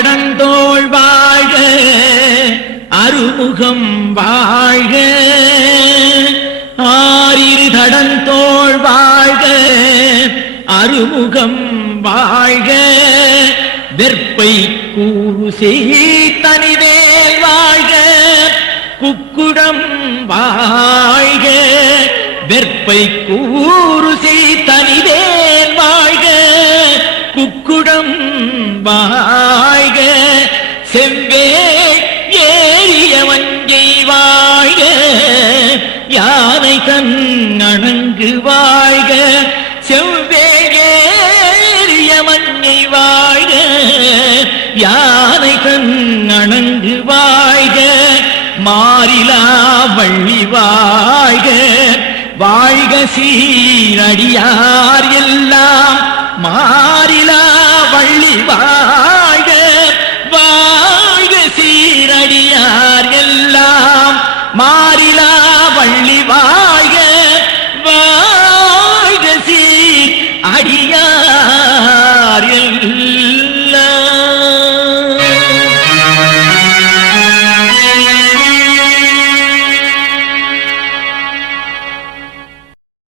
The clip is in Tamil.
கடந்தோள் வாழ்க அருமுகம் வாழ்க ஆரிரு கடந்தோள் வாழ்க அருமுகம் வாழ்க வெற்பை கூறு செய்தனிவேல் வாழ்க குக்குடம் வாழ்க வெற்பை கூறு செய்தனிவேல் வாழ்க குக்குடம் வாழ்க செவ்வே ஏறிய வஞ்சை வாழ்க யானை கண்ணணங்கு வாழ்க செவ்வே ஏறிய மஞ்சை வாழ்க யானை கண்ணணங்கு வாழ்க மாறிலா வள்ளி வாழ்க வாழ்க சீரடியார் எல்லாம் மாறிலா வள்ளி வாழ்க வாழ்க சீரடியார் எல்லாம் மாறிலா வள்ளி வாழ்க வாழ்க சீர் அடியார்